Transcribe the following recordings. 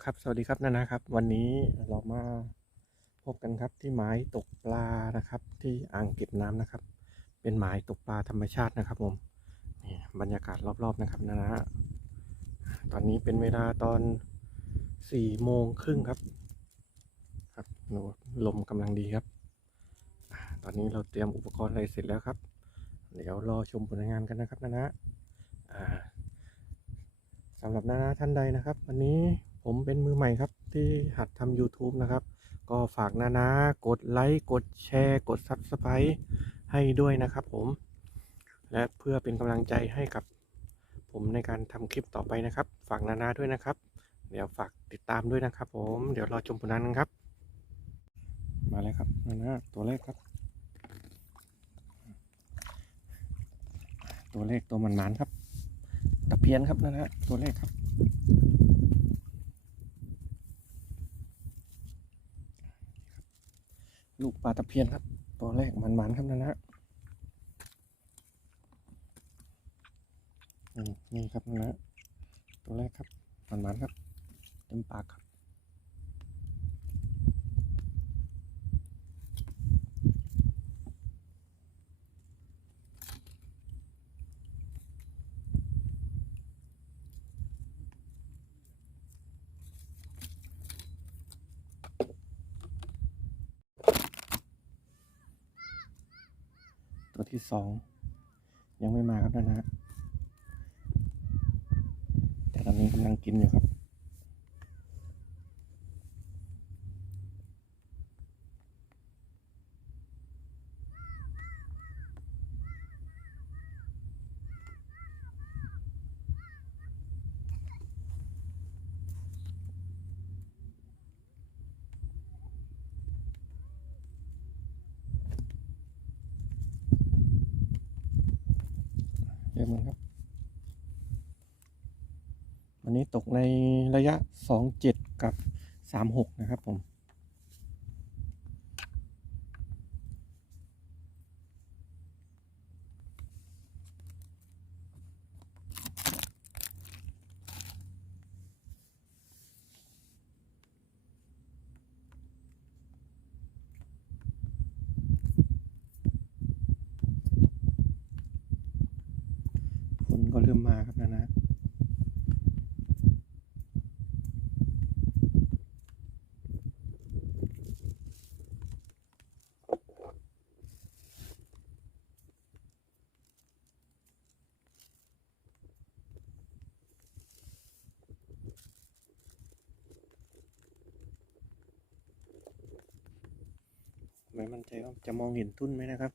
ครับสวัสดีครับนะครับวันนี้เรามาพบกันครับที่หมายตกปลานะครับที่อ่างเก็บน้ำนะครับเป็นหมายตกปลาธรรมชาตินะครับผมนี่บรรยากาศรอบๆนะครับตอนนี้เป็นเวลาตอน4 โมงครึ่งครับลมกำลังดีครับตอนนี้เราเตรียมอุปกรณ์อะไรเสร็จแล้วครับเดี๋ยวรอชมผลงานกันนะครับอ่า สำหรับท่านใดนะครับวันนี้ผมเป็นมือใหม่ครับที่หัดทำ YouTube นะครับก็ฝากกดไลค์กดแชร์กด Subscribe ให้ด้วยนะครับผมและเพื่อเป็นกำลังใจให้กับผมในการทำคลิปต่อไปนะครับฝากด้วยนะครับเดี๋ยวฝากติดตามด้วยนะครับผมเดี๋ยวรอชมผลงานกันครับมาแล้วครับตัวแรกครับตัวเลขตัวมันๆครับตะเพียนครับตัวแรกครับลูกปลาตะเพียนครับตัวแรกมันๆครับนี่ครับตัวแรกครับมันครับเต็มปากครับตัวที่สองยังไม่มาครับแต่ตอนนี้กำลังกินอยู่ครับเรียบร้อยครับวันนี้ตกในระยะ27กับ36นะครับผมฝนก็เริ่มมาครับไม่มั่นใจว่าจะมองเห็นทุ่นไหมนะครับ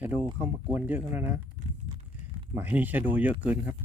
ชาโดเข้ามากวนเยอะแล้วหมายนี้ชาโดเยอะเกินครับ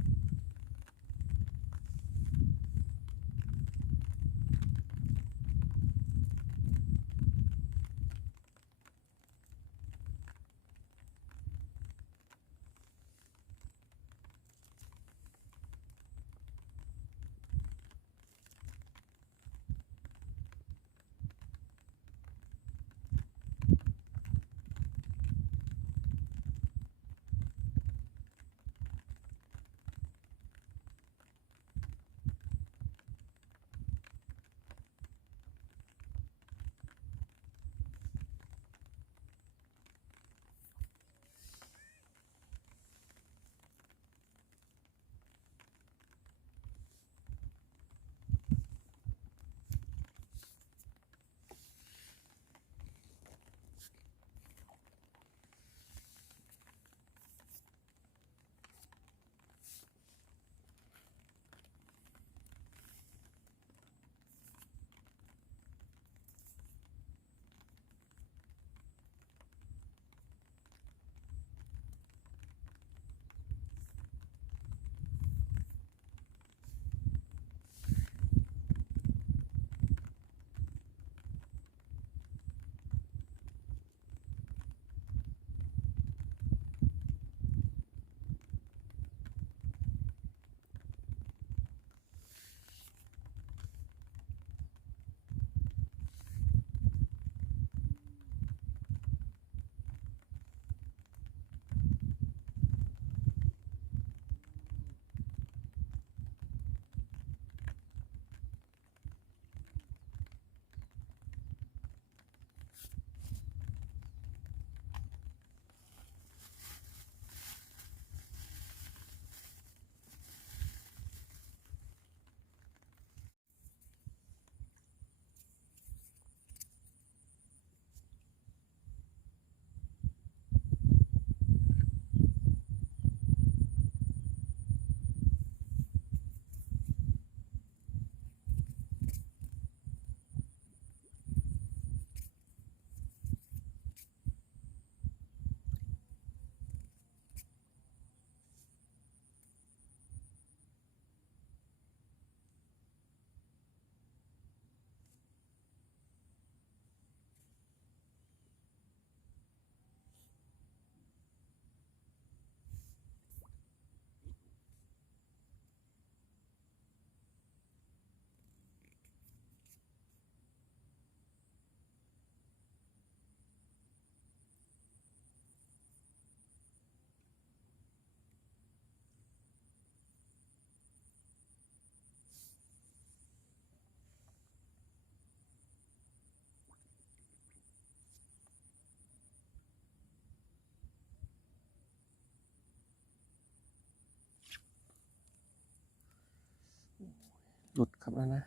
หลุดครับแล้วนะ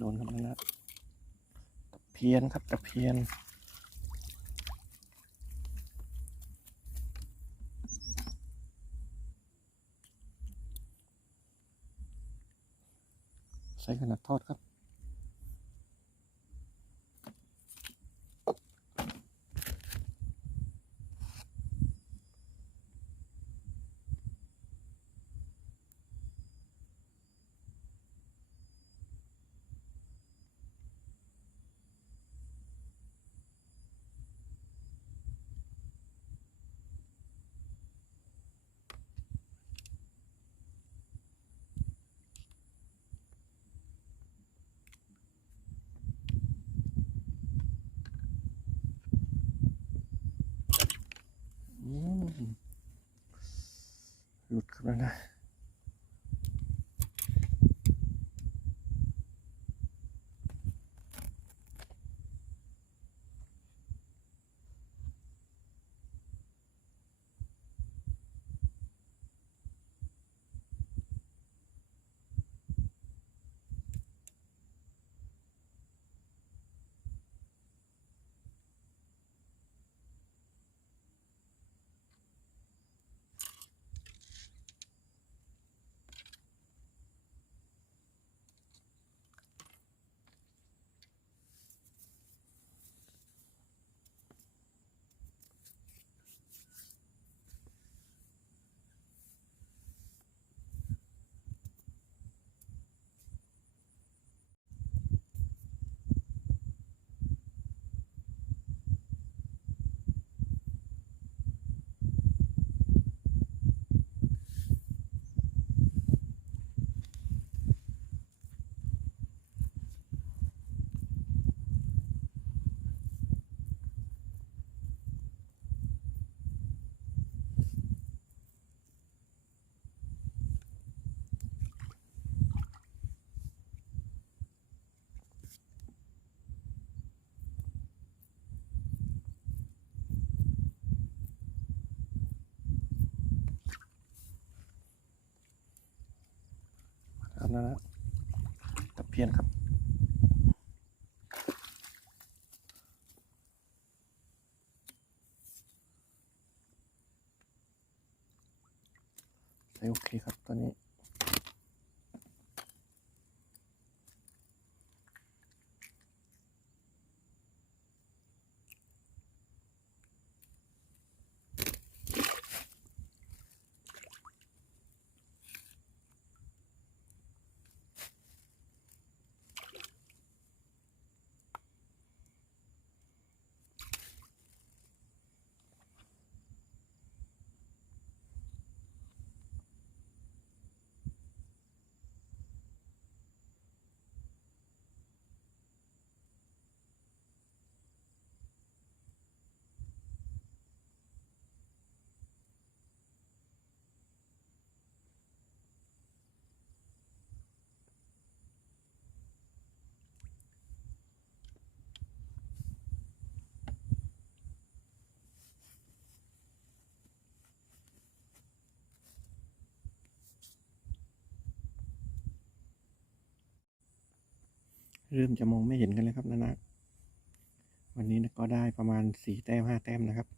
โดนครับแล้วนะตะเพียนครับตะเพียนใช้ขนาดทอดครับหลุดครับแล้วนะครับแล้วนะตะเพียนครับใช้โอเคครับตอนนี้เริ่มจะมองไม่เห็นกันเลยครับนะวันนี้ก็ได้ประมาณ4 แต้ม 5 แต้มนะครับ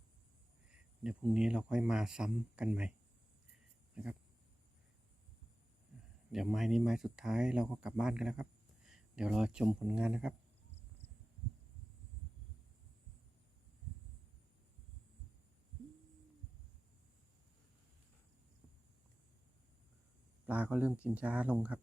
เดี๋ยวพรุ่งนี้เราค่อยมาซ้ำกันใหม่ นะครับเดี๋ยวไม้นี้ไม้สุดท้ายเราก็กลับบ้านกันแล้วครับเดี๋ยวรอชมผลงานนะครับปลาก็เริ่มกินช้าลงครับ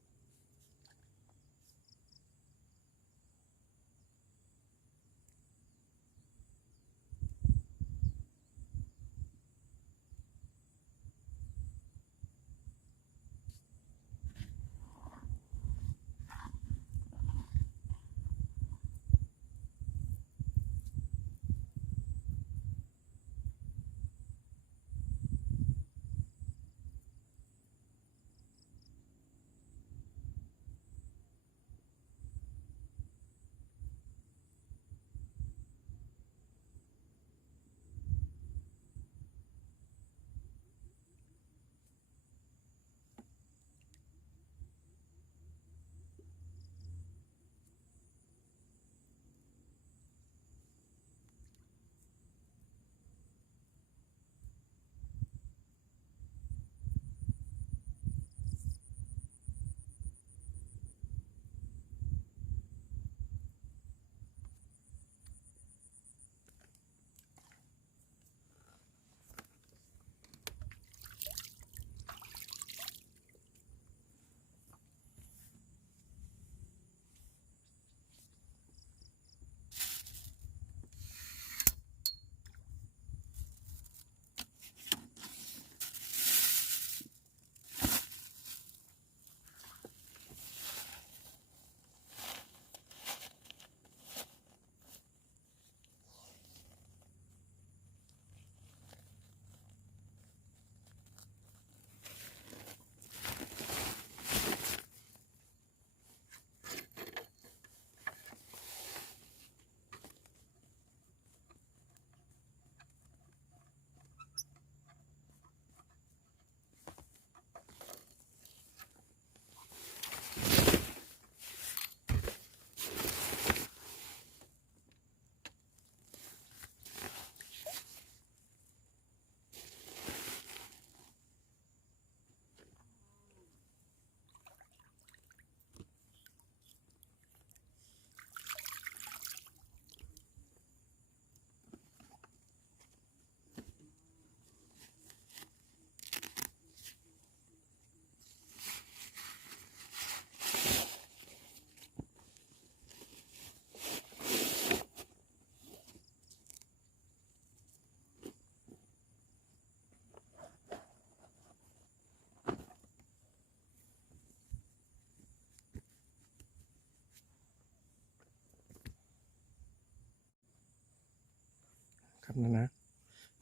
ครับนะ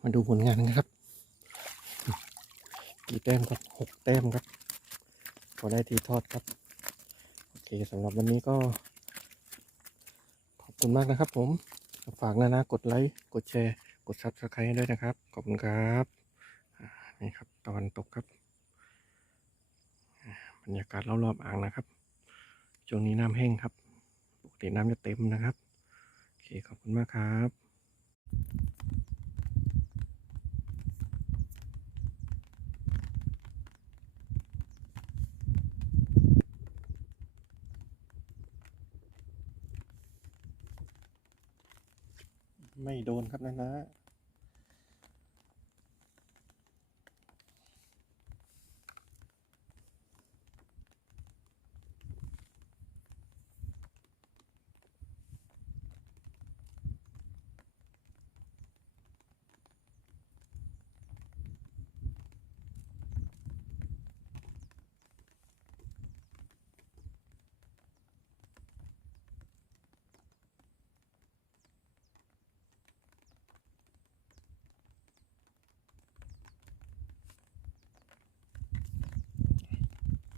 มาดูผลงานนะครับกี่แต้มครับ6 แต้มครับพอได้ทีทอดครับโอเคสำหรับวันนี้ก็ขอบคุณมากนะครับผมฝากนะกดไลค์กดแชร์กด Subscribe ให้ด้วยนะครับขอบคุณครับนี่ครับตอนตกครับบรรยากาศรอบๆอ่างนะครับช่วงนี้น้ำแห้งครับปกติน้ำจะเต็มนะครับโอเคขอบคุณมากครับไม่โดนครับนะ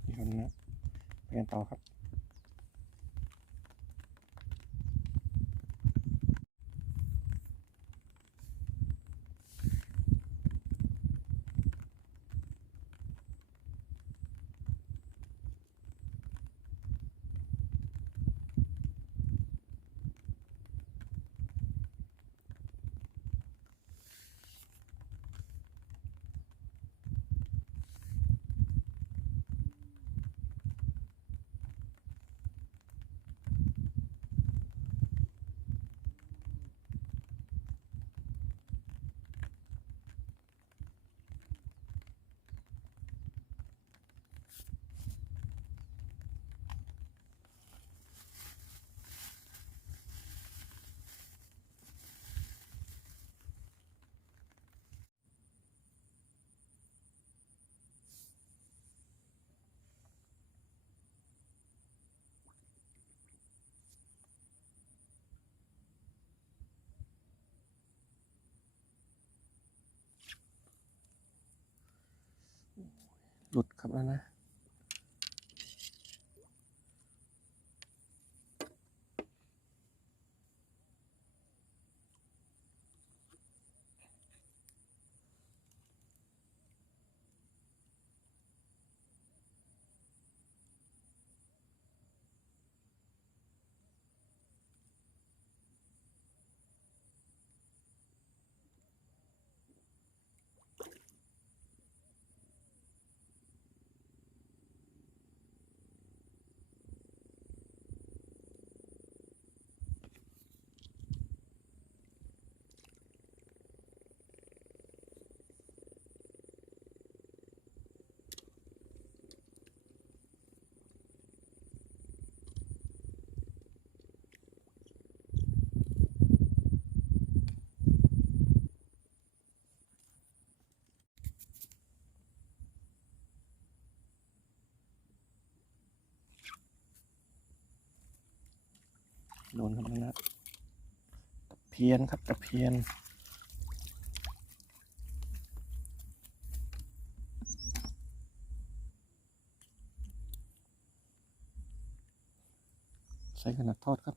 นี่ครับนะไปกันต่อครับ หลุดครับแล้วนะโดนครับแล้วนะตะเพียนครับตะเพียนใช้ขนาดทอดครับ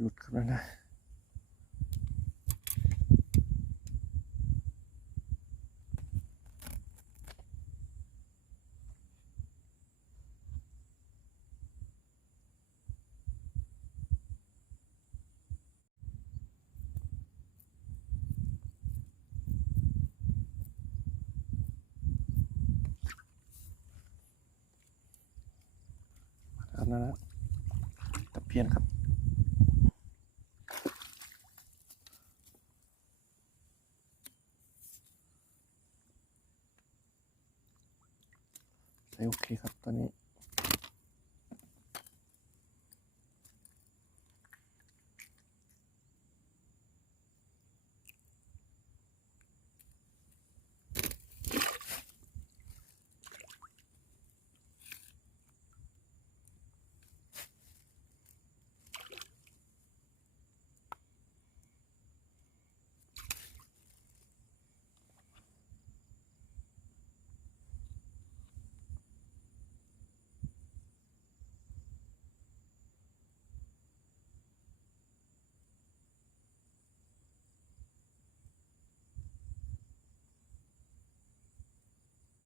หลุดครับแล้วนะครับแล้วนะตะเพียนครับใช้โอเคครับตอนนี้